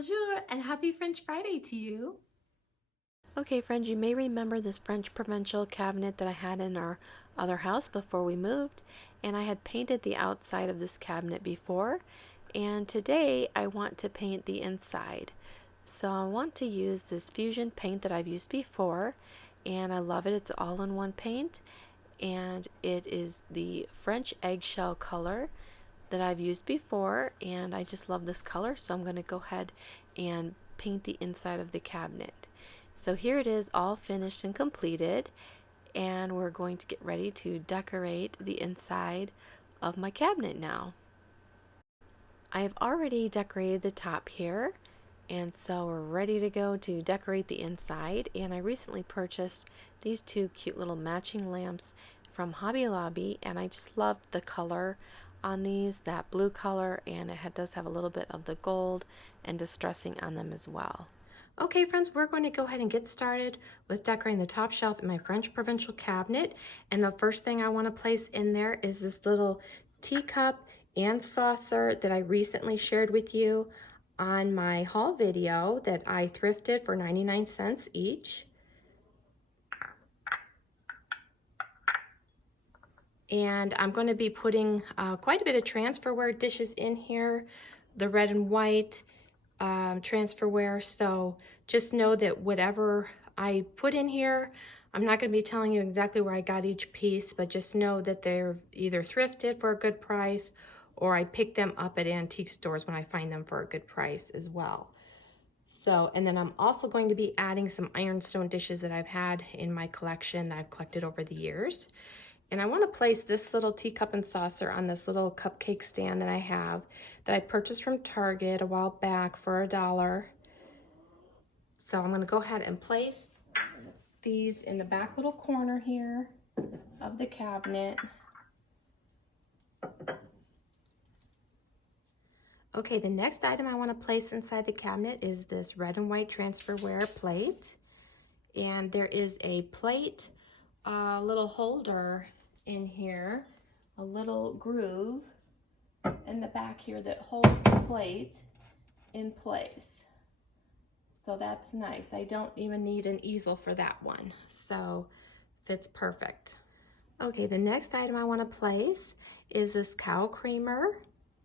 Bonjour and happy French Friday to you. Okay, friends, you may remember this French provincial cabinet that I had in our other house before we moved, and I had painted the outside of this cabinet before, and today I want to paint the inside. So I want to use this fusion paint that I've used before, and I love it. It's all-in-one paint, and it is the French eggshell color that I've used before, and I just love this color, so I'm going to go ahead and paint the inside of the cabinet. So here it is, all finished and completed, and we're going to get ready to decorate the inside of my cabinet now. I have already decorated the top here, and so we're ready to go to decorate the inside. And I recently purchased these two cute little matching lamps from Hobby Lobby, and I just loved the color on these, that blue color, and it does have a little bit of the gold and distressing on them as well. Okay, friends, we're going to go ahead and get started with decorating the top shelf in my French provincial cabinet. And the first thing I want to place in there is this little teacup and saucer that I recently shared with you on my haul video that I thrifted for 99 cents each. And I'm going to be putting quite a bit of transferware dishes in here, the red and white transferware. So just know that whatever I put in here, I'm not going to be telling you exactly where I got each piece, but just know that they're either thrifted for a good price or I pick them up at antique stores when I find them for a good price as well. So, and then I'm also going to be adding some ironstone dishes that I've had in my collection that I've collected over the years. And I want to place this little teacup and saucer on this little cupcake stand that I have that I purchased from Target a while back for $1. So I'm going to go ahead and place these in the back little corner here of the cabinet. Okay, the next item I want to place inside the cabinet is this red and white transferware plate. And there is a plate, a little holder in here, a little groove in the back here that holds the plate in place. So that's nice. I don't even need an easel for that one. So fits perfect. Okay, the next item I want to place is this cow creamer.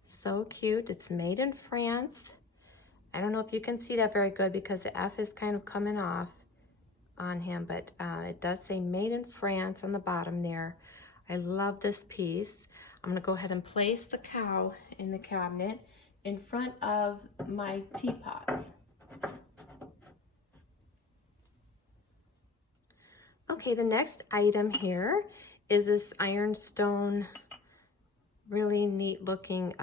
So cute. It's made in France. I don't know if you can see that very good because the F is kind of coming off on him, but it does say made in France on the bottom there. I love this piece. I'm going to go ahead and place the cow in the cabinet in front of my teapot. Okay, the next item here is this ironstone, really neat looking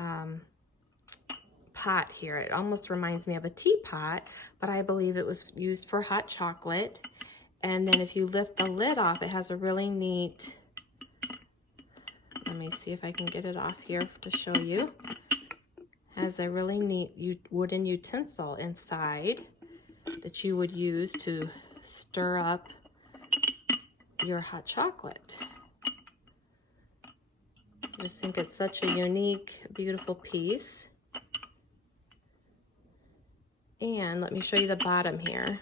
pot here. It almost reminds me of a teapot, but I believe it was used for hot chocolate. And then if you lift the lid off, it has a really neat, let me see if I can get it off here to show you. Has a really neat wooden utensil inside that you would use to stir up your hot chocolate. I just think it's such a unique, beautiful piece. And let me show you the bottom here.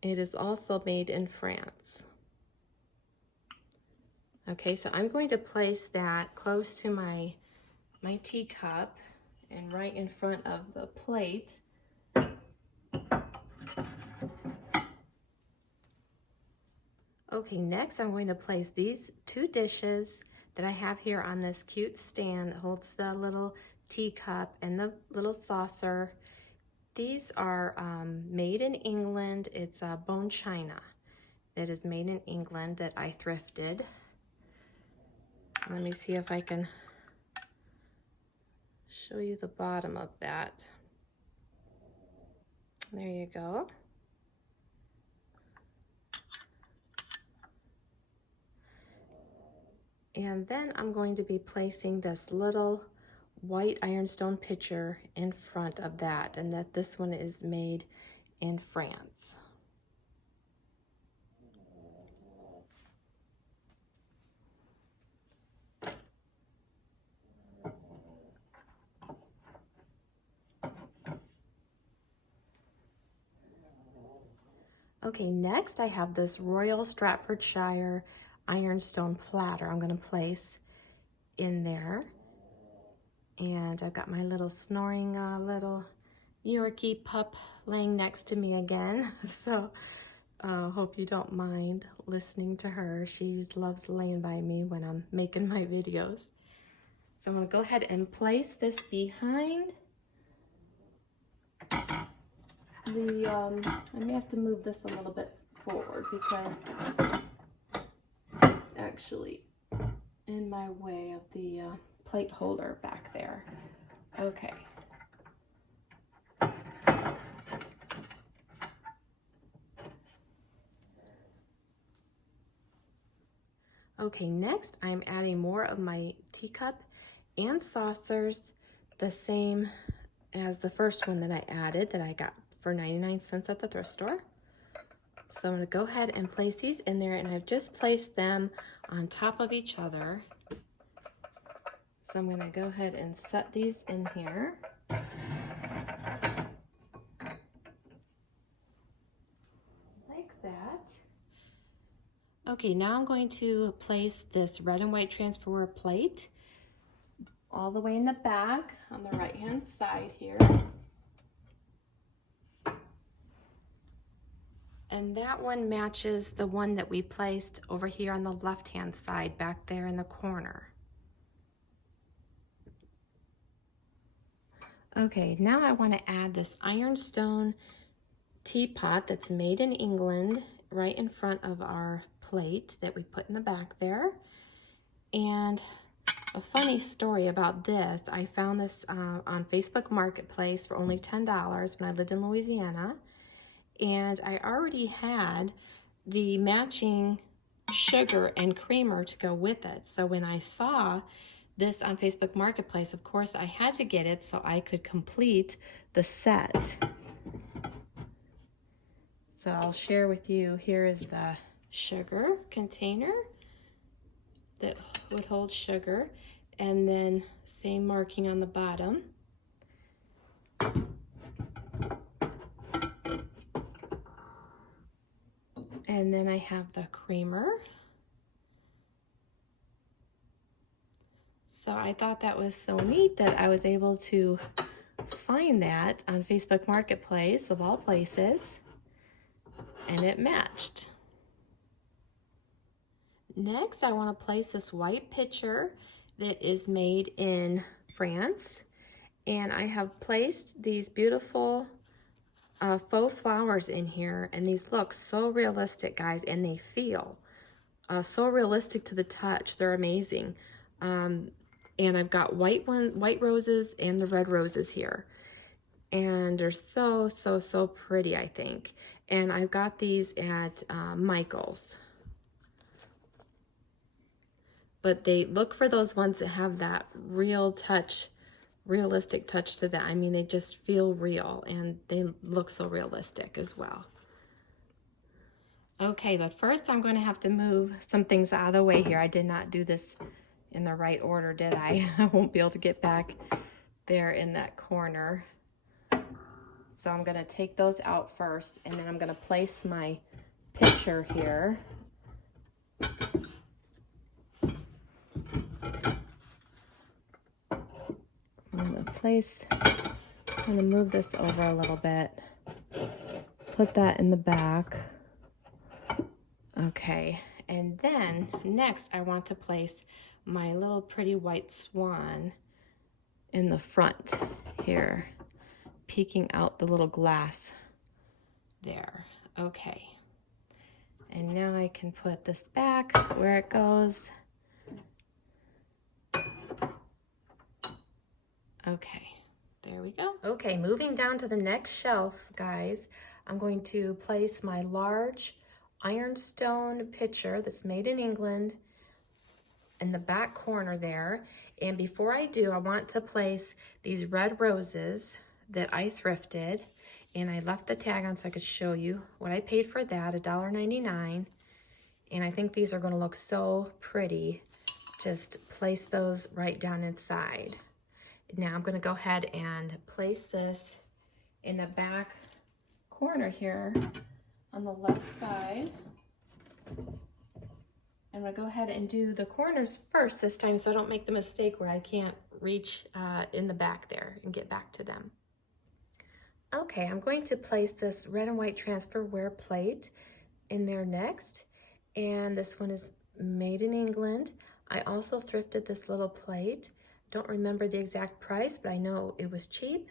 It is also made in France. Okay, so I'm going to place that close to my teacup and right in front of the plate. Okay, next I'm going to place these two dishes that I have here on this cute stand that holds the little teacup and the little saucer. These are made in England. It's bone china that is made in England that I thrifted. Let me see if I can show you the bottom of that. There you go. And then I'm going to be placing this little white ironstone pitcher in front of that, and that this one is made in France. Okay, next I have this Royal Stratfordshire ironstone platter I'm going to place in there. And I've got my little snoring little Yorkie pup laying next to me again. So hope you don't mind listening to her. She loves laying by me when I'm making my videos. So I'm going to go ahead and place this behind the, I may have to move this a little bit forward because it's actually in my way of the plate holder back there. Okay. Okay, next I'm adding more of my teacup and saucers, the same as the first one that I added that I got for 99 cents at the thrift store. So I'm going to go ahead and place these in there, and I've just placed them on top of each other. So I'm going to go ahead and set these in here. Like that. Okay, now I'm going to place this red and white transfer plate all the way in the back on the right hand side here. And that one matches the one that we placed over here on the left hand side back there in the corner. Okay, now I want to add this ironstone teapot that's made in England right in front of our plate that we put in the back there. And a funny story about this, I found this on Facebook Marketplace for only $10 when I lived in Louisiana. And I already had the matching sugar and creamer to go with it. So when I saw this on Facebook Marketplace, of course I had to get it so I could complete the set. So I'll share with you, here is the sugar container that would hold sugar, and then same marking on the bottom. And then I have the creamer. So I thought that was so neat that I was able to find that on Facebook Marketplace of all places, and it matched. Next, I want to place this white pitcher that is made in France, and I have placed these beautiful faux flowers in here, and these look so realistic, guys, and they feel so realistic to the touch. They're amazing. And I've got white roses and the red roses here, and they're so pretty, I think. And I've got these at Michael's, but they look for those ones that have that realistic touch to them. I mean, they just feel real, and they look so realistic as well. Okay, but first I'm going to have to move some things out of the way here. I did not do this in the right order, did I? I won't be able to get back there in that corner. So I'm going to take those out first, and then I'm going to place my pitcher here. I'm going to move this over a little bit. Put that in the back. Okay, and then next I want to place my little pretty white swan in the front here, peeking out the little glass there. Okay, and now I can put this back where it goes. Okay, there we go. Okay, moving down to the next shelf, guys, I'm going to place my large ironstone pitcher that's made in England in the back corner there. And before I do, I want to place these red roses that I thrifted, and I left the tag on so I could show you what I paid for that, $1.99. And I think these are going to look so pretty. Just place those right down inside. Now I'm going to go ahead and place this in the back corner here on the left side. I'm gonna go ahead and do the corners first this time so I don't make the mistake where I can't reach in the back there and get back to them. Okay, I'm going to place this red and white transferware plate in there next. And this one is made in England. I also thrifted this little plate. Don't remember the exact price, but I know it was cheap.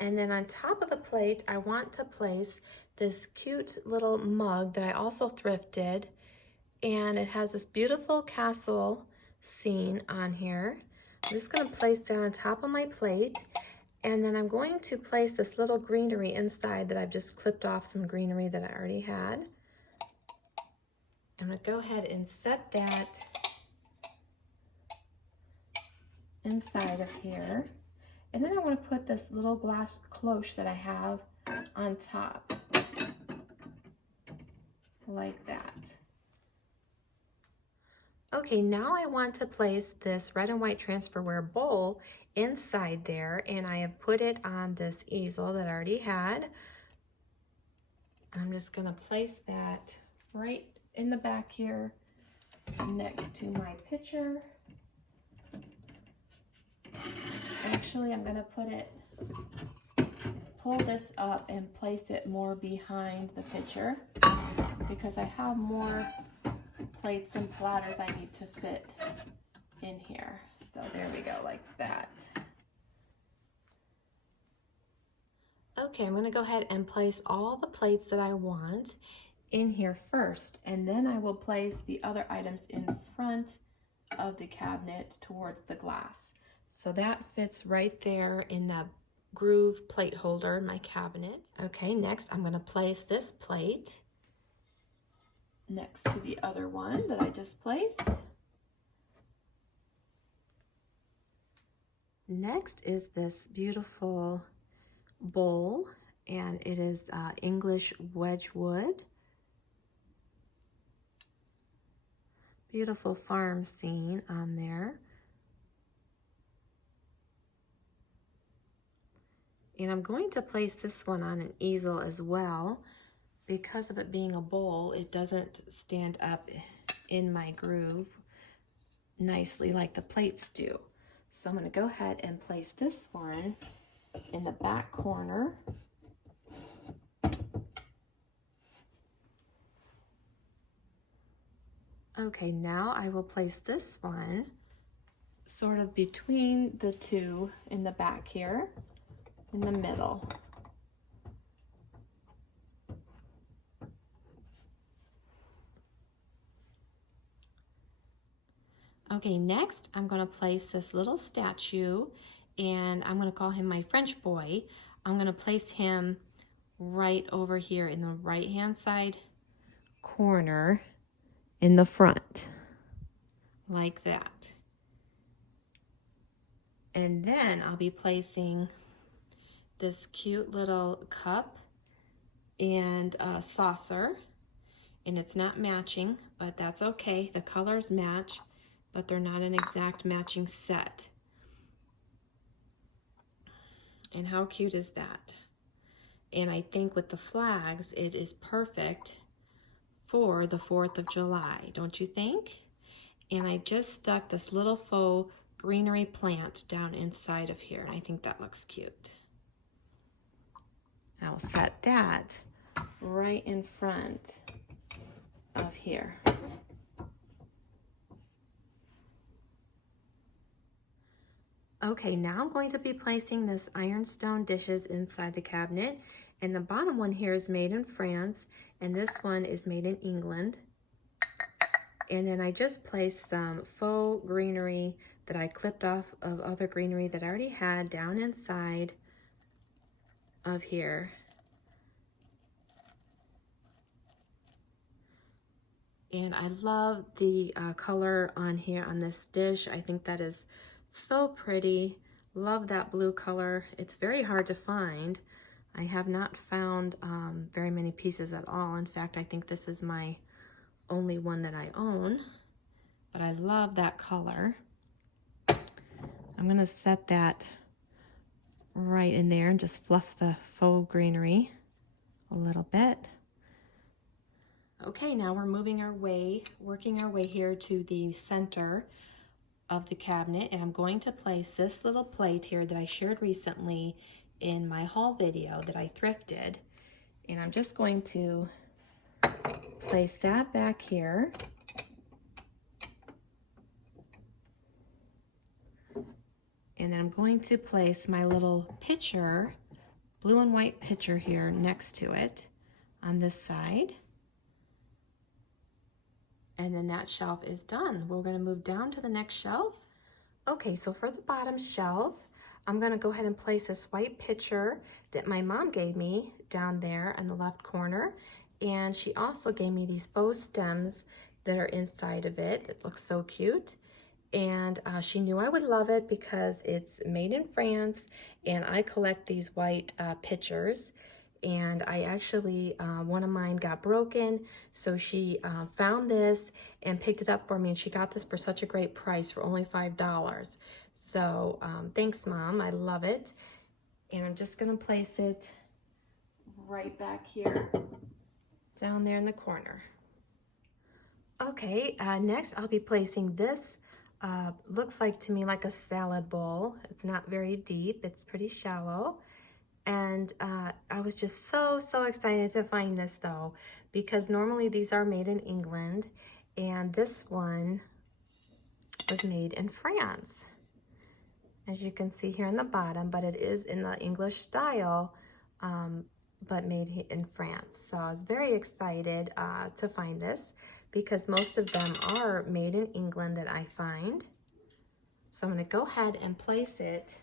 And then on top of the plate, I want to place this cute little mug that I also thrifted. And it has this beautiful castle scene on here. I'm just gonna place that on top of my plate. And then I'm going to place this little greenery inside that I've just clipped off some greenery that I already had. I'm gonna go ahead and set that inside of here. And then I want to put this little glass cloche that I have on top, like that. Okay, now I want to place this red and white transferware bowl inside there, and I have put it on this easel that I already had. I'm just gonna place that right in the back here next to my pitcher. Actually, I'm gonna pull this up and place it more behind the pitcher because I have more plates and platters I need to fit in here. So there we go, like that. Okay, I'm gonna go ahead and place all the plates that I want in here first, and then I will place the other items in front of the cabinet towards the glass. So that fits right there in the groove plate holder in my cabinet. Okay, next I'm gonna place this plate next to the other one that I just placed. Next is this beautiful bowl, and it is English Wedgwood. Beautiful farm scene on there. And I'm going to place this one on an easel as well. Because of it being a bowl, it doesn't stand up in my groove nicely like the plates do. So I'm going to go ahead and place this one in the back corner. Okay, now I will place this one sort of between the two in the back here, in the middle. Okay, next I'm going to place this little statue, and I'm going to call him my French boy. I'm going to place him right over here in the right hand side corner in the front, like that. And then I'll be placing this cute little cup and a saucer, and it's not matching, but that's okay. The colors match, but they're not an exact matching set. And how cute is that? And I think with the flags, it is perfect for the 4th of July, don't you think? And I just stuck this little faux greenery plant down inside of here, and I think that looks cute. And I'll set that right in front of here. Okay, now I'm going to be placing this ironstone dishes inside the cabinet, and the bottom one here is made in France, and this one is made in England. And then I just placed some faux greenery that I clipped off of other greenery that I already had down inside of here. And I love the color on here on this dish. I think that is so pretty. Love that blue color. It's very hard to find. I have not found very many pieces at all. In fact, I think this is my only one that I own, but I love that color. I'm gonna set that right in there and just fluff the faux greenery a little bit. Okay, now we're working our way here to the center of the cabinet, and I'm going to place this little plate here that I shared recently in my haul video that I thrifted. And I'm just going to place that back here. And then I'm going to place my little pitcher, blue and white pitcher here next to it on this side. And then that shelf is done. We're going to move down to the next shelf. Okay, so for the bottom shelf, I'm going to go ahead and place this white pitcher that my mom gave me down there in the left corner. And she also gave me these faux stems that are inside of it. It looks so cute. And she knew I would love it because it's made in France, and I collect these white pitchers. And I actually, one of mine got broken, so she found this and picked it up for me, and she got this for such a great price for only $5. So thanks, Mom, I love it. And I'm just gonna place it right back here, down there in the corner. Okay, next I'll be placing this, looks like to me like a salad bowl. It's not very deep, it's pretty shallow. And I was just so excited to find this though, because normally these are made in England, and this one was made in France, as you can see here in the bottom, but it is in the English style, but made in France. So I was very excited to find this, because most of them are made in England that I find. So I'm going to go ahead and place it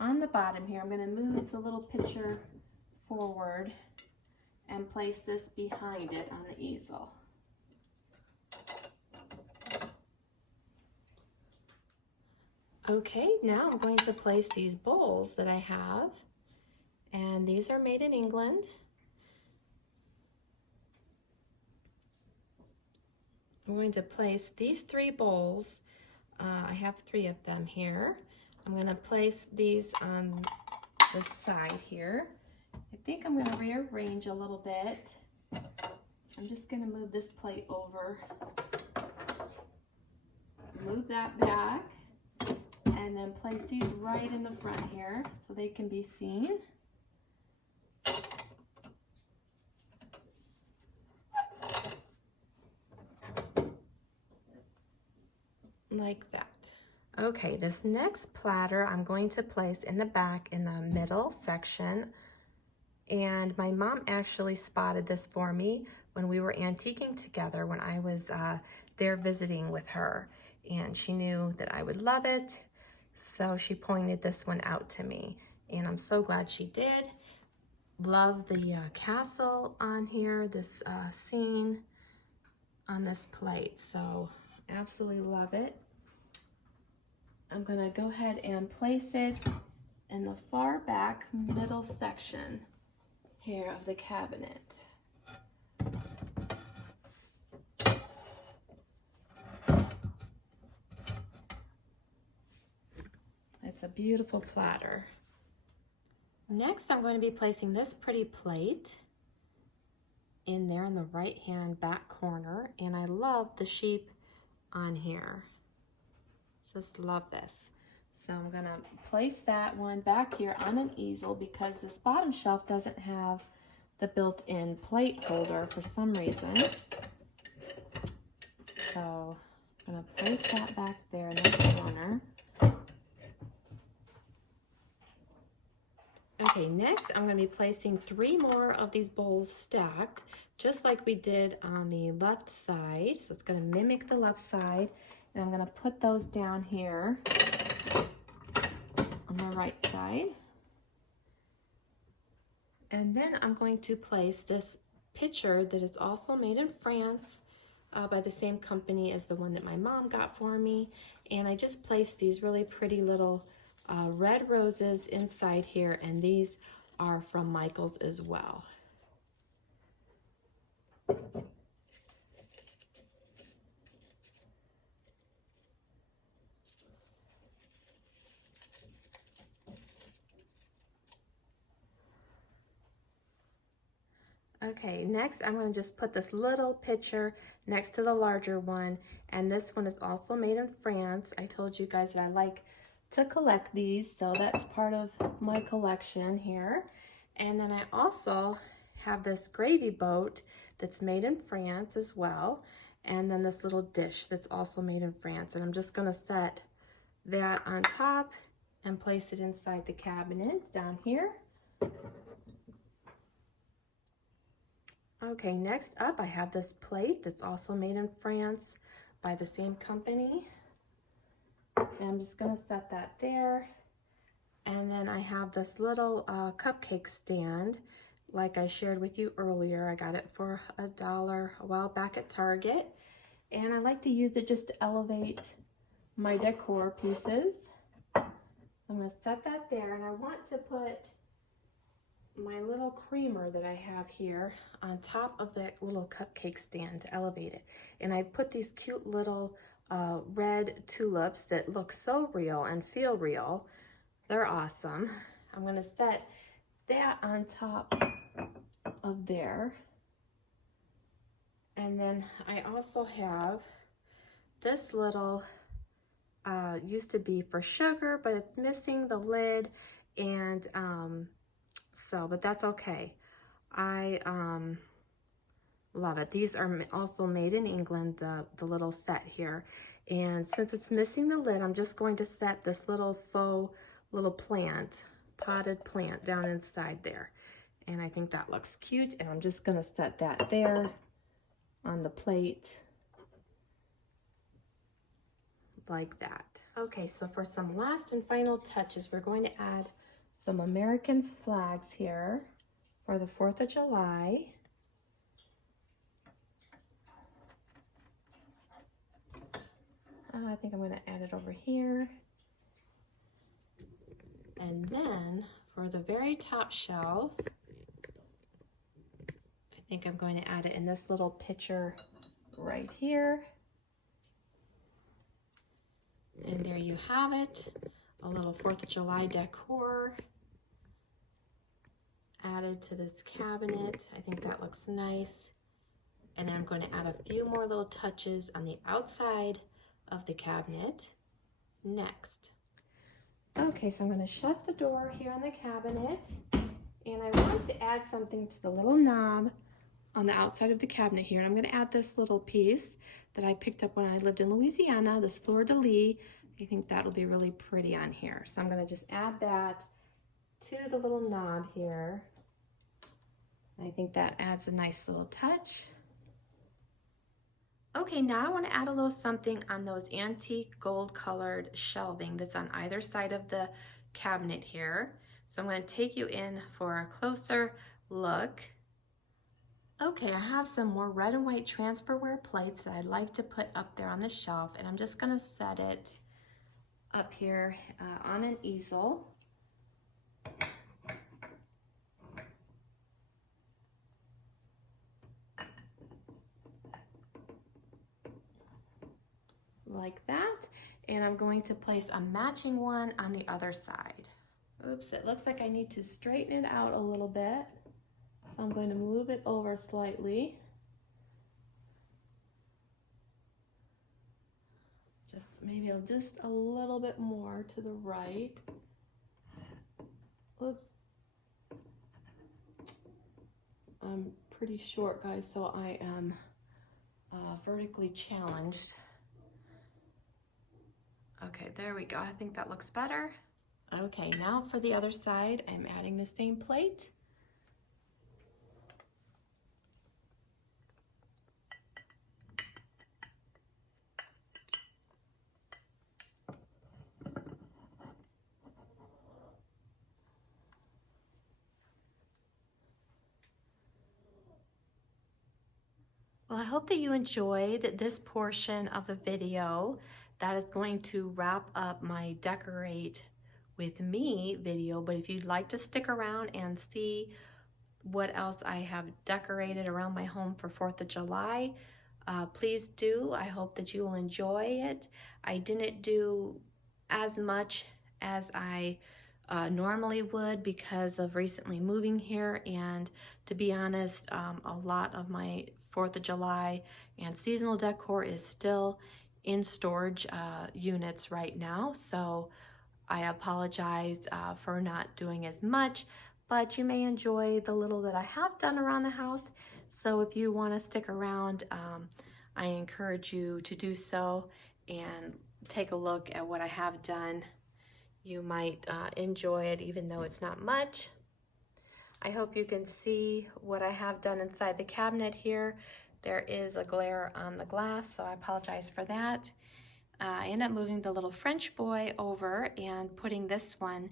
on the bottom here. I'm going to move the little pitcher forward and place this behind it on the easel. Okay, now I'm going to place these bowls that I have, and these are made in England. I'm going to place these 3 bowls. I have 3 of them here. I'm going to place these on the side here. I think I'm going to rearrange a little bit. I'm just going to move this plate over, move that back, and then place these right in the front here so they can be seen. Like that. Okay, this next platter I'm going to place in the back in the middle section, and my mom actually spotted this for me when we were antiquing together when I was there visiting with her, and she knew that I would love it, so she pointed this one out to me, and I'm so glad she did. Love the castle on here, this scene on this plate, so absolutely love it. I'm going to go ahead and place it in the far back middle section here of the cabinet. It's a beautiful platter. Next, I'm going to be placing this pretty plate in there in the right hand back corner, and I love the sheep on here. Just love this. So I'm gonna place that one back here on an easel because this bottom shelf doesn't have the built-in plate holder for some reason. So I'm gonna place that back there in the corner. Okay, next I'm gonna be placing 3 more of these bowls stacked, just like we did on the left side. So it's gonna mimic the left side. And I'm going to put those down here on the right side. And then I'm going to place this pitcher that is also made in France by the same company as the one that my mom got for me. And I just placed these really pretty little red roses inside here, and these are from Michael's as well. Okay, next I'm going to just put this little picture next to the larger one, and this one is also made in France. I told you guys that I like to collect these, so that's part of my collection here. And then I also have this gravy boat that's made in France as well, and then this little dish that's also made in France. And I'm just going to set that on top and place it inside the cabinet down here. Okay, next up I have this plate that's also made in France by the same company. And I'm just going to set that there. And then I have this little cupcake stand. Like I shared with you earlier, I got it for $1 a while back at Target. And I like to use it just to elevate my decor pieces. I'm going to set that there, and I want to put my little creamer that I have here on top of that little cupcake stand to elevate it. And I put these cute little red tulips that look so real and feel real. They're awesome. I'm going to set that on top of there. And then I also have this little, used to be for sugar, but it's missing the lid, and but that's okay. I love it. These are also made in England, the little set here. And since it's missing the lid, I'm just going to set this little faux little plant, potted plant down inside there. And I think that looks cute, and I'm just gonna set that there on the plate like that. Okay, so for some last and final touches, we're going to add some American flags here for the 4th of July. I think I'm going to add it over here. And then for the very top shelf, I think I'm going to add it in this little pitcher right here. And there you have it, a little 4th of July decor added to this cabinet. I think that looks nice. And then I'm going to add a few more little touches on the outside of the cabinet next. Okay, so I'm going to shut the door here on the cabinet, and I want to add something to the little knob on the outside of the cabinet here. And I'm going to add this little piece that I picked up when I lived in Louisiana, this fleur-de-lis. I think that'll be really pretty on here. So I'm going to just add that to the little knob here. I think that adds a nice little touch. Okay, now I want to add a little something on those antique gold colored shelving that's on either side of the cabinet here. So I'm going to take you in for a closer look. Okay, I have some more red and white transferware plates that I'd like to put up there on the shelf, and I'm just going to set it up here on an easel. Like that, and I'm going to place a matching one on the other side. Oops, it looks like I need to straighten it out a little bit, so I'm going to move it over slightly. Maybe just a little bit more to the right. Oops. I'm pretty short, guys, so I am vertically challenged. Okay, there we go. I think that looks better. Okay, now for the other side, I'm adding the same plate. Well, I hope that you enjoyed this portion of the video. That is going to wrap up my Decorate with Me video, but if you'd like to stick around and see what else I have decorated around my home for 4th of July, please do. I hope that you will enjoy it. I didn't do as much as I normally would because of recently moving here. And to be honest, a lot of my 4th of July and seasonal decor is still in storage units right now. So I apologize for not doing as much, but you may enjoy the little that I have done around the house. So if you want to stick around, I encourage you to do so and take a look at what I have done. You might enjoy it even though it's not much. I hope you can see what I have done inside the cabinet here. There is a glare on the glass, so I apologize for that. I ended up moving the little French boy over and putting this one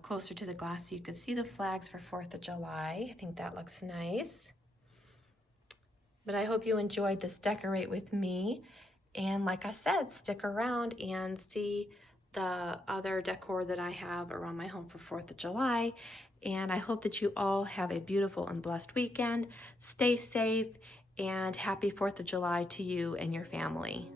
closer to the glass so you could see the flags for 4th of July. I think that looks nice. But I hope you enjoyed this Decorate with me. And like I said, stick around and see the other decor that I have around my home for 4th of July. And I hope that you all have a beautiful and blessed weekend. Stay safe, and happy 4th of July to you and your family.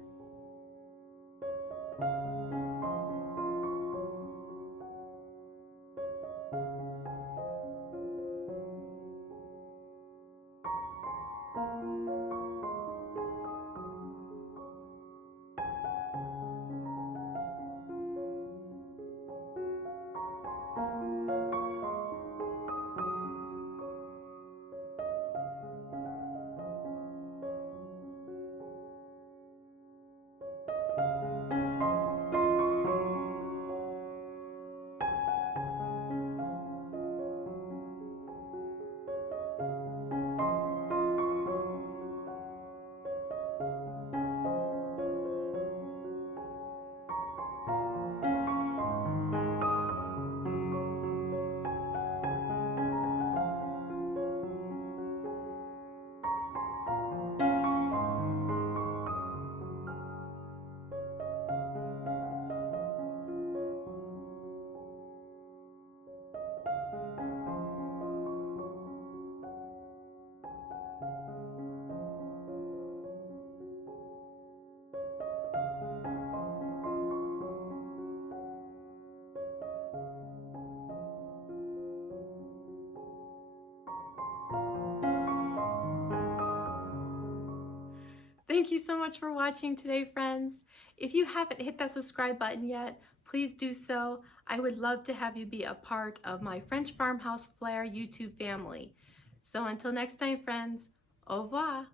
Thank you so much for watching today, friends. If you haven't hit that subscribe button yet, please do so. I would love to have you be a part of my French Farmhouse Flair YouTube family. So until next time, friends, au revoir.